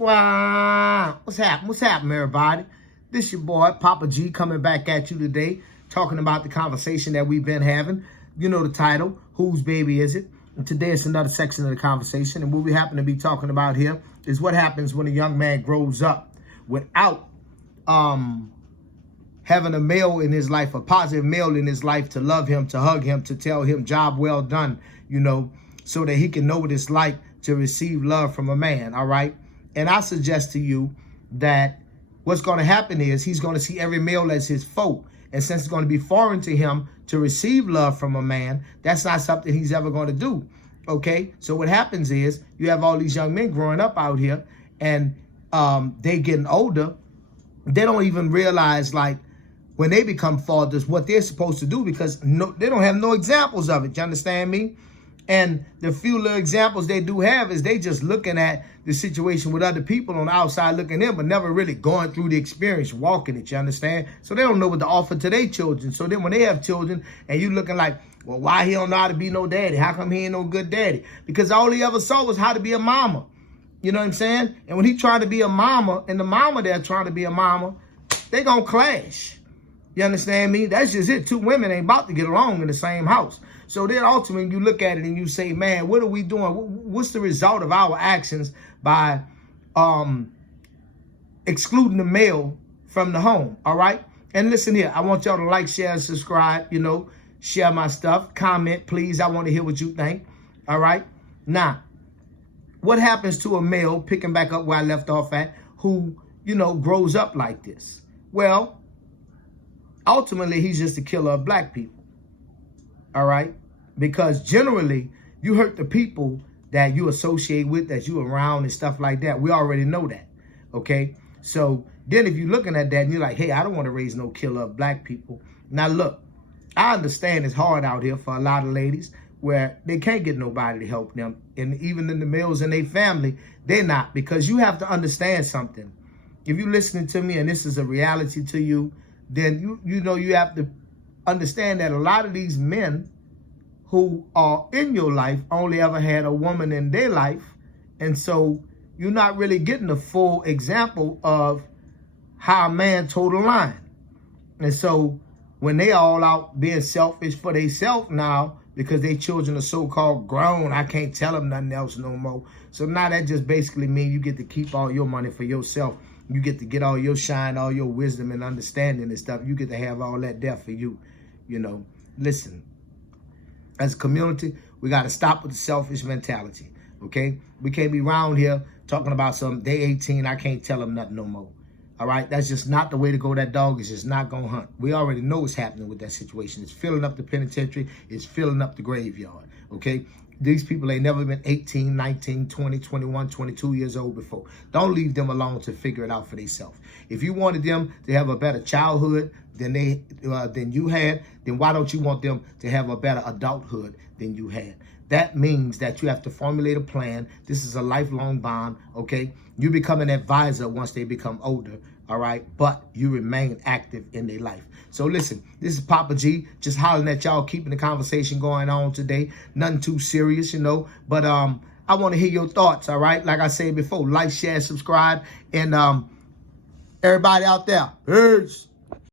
Wow. What's happening? What's happening, everybody? This your boy, Papa G, coming back at you today, talking about the conversation that we've been having. You know the title, Whose Baby Is It? And today it's another section of the conversation. And what we happen to be talking about here is what happens when a young man grows up without having a male in his life, a positive male in his life to love him, to hug him, to tell him job well done, you know, so that he can know what it's like to receive love from a man, all right? And I suggest to you that what's going to happen is he's going to see every male as his foe. And since it's going to be foreign to him to receive love from a man, that's not something he's ever going to do, okay? So what happens is you have all these young men growing up out here and they getting older. They don't even realize, like, when they become fathers, what they're supposed to do, because they don't have no examples of it. You understand me? And the few little examples they do have is they just looking at the situation with other people on the outside looking in, but never really going through the experience, walking it, you understand? So they don't know what to offer to their children. So then when they have children and you looking like, well, why he don't know how to be no daddy? How come he ain't no good daddy? Because all he ever saw was how to be a mama. You know what I'm saying? And when he trying to be a mama and the mama there trying to be a mama, they gonna clash. You understand me? That's just it. Two women ain't about to get along in the same house. So then ultimately you look at it and you say, man, what are we doing? What's the result of our actions by excluding the male from the home? All right. And listen here, I want y'all to like, share, and subscribe, you know, share my stuff, comment, please. I want to hear what you think. All right. Now, what happens to a male, picking back up where I left off at, who, you know, grows up like this? Well, ultimately, he's just a killer of black people, all right? Because generally, you hurt the people that you associate with, that you around and stuff like that. We already know that, okay? So then if you're looking at that and you're like, hey, I don't want to raise no killer of black people. Now, look, I understand it's hard out here for a lot of ladies where they can't get nobody to help them. And even in the males in their family, they're not. Because you have to understand something. If you're listening to me and this is a reality to you, then you know you have to understand that a lot of these men who are in your life only ever had a woman in their life. And so you're not really getting a full example of how a man told the line. And so when they all out being selfish for themselves now, because their children are so-called grown, I can't tell them nothing else no more. So now that just basically means you get to keep all your money for yourself. You get to get all your shine, all your wisdom and understanding and stuff. You get to have all that there for you, you know. Listen, as a community, we got to stop with the selfish mentality, okay? We can't be around here talking about some day 18, I can't tell them nothing no more, all right? That's just not the way to go. That dog is just not going to hunt. We already know what's happening with that situation. It's filling up the penitentiary. It's filling up the graveyard, okay? These people ain't never been 18, 19, 20, 21, 22 years old before. Don't leave them alone to figure it out for themselves. If you wanted them to have a better childhood than you had, then why don't you want them to have a better adulthood than you had? That means that you have to formulate a plan. This is a lifelong bond, okay? You become an advisor once they become older, all right? But you remain active in their life. So listen, this is Papa G, just hollering at y'all, keeping the conversation going on today. Nothing too serious, you know, but I want to hear your thoughts, all right? Like I said before, like, share, subscribe, and everybody out there, peace.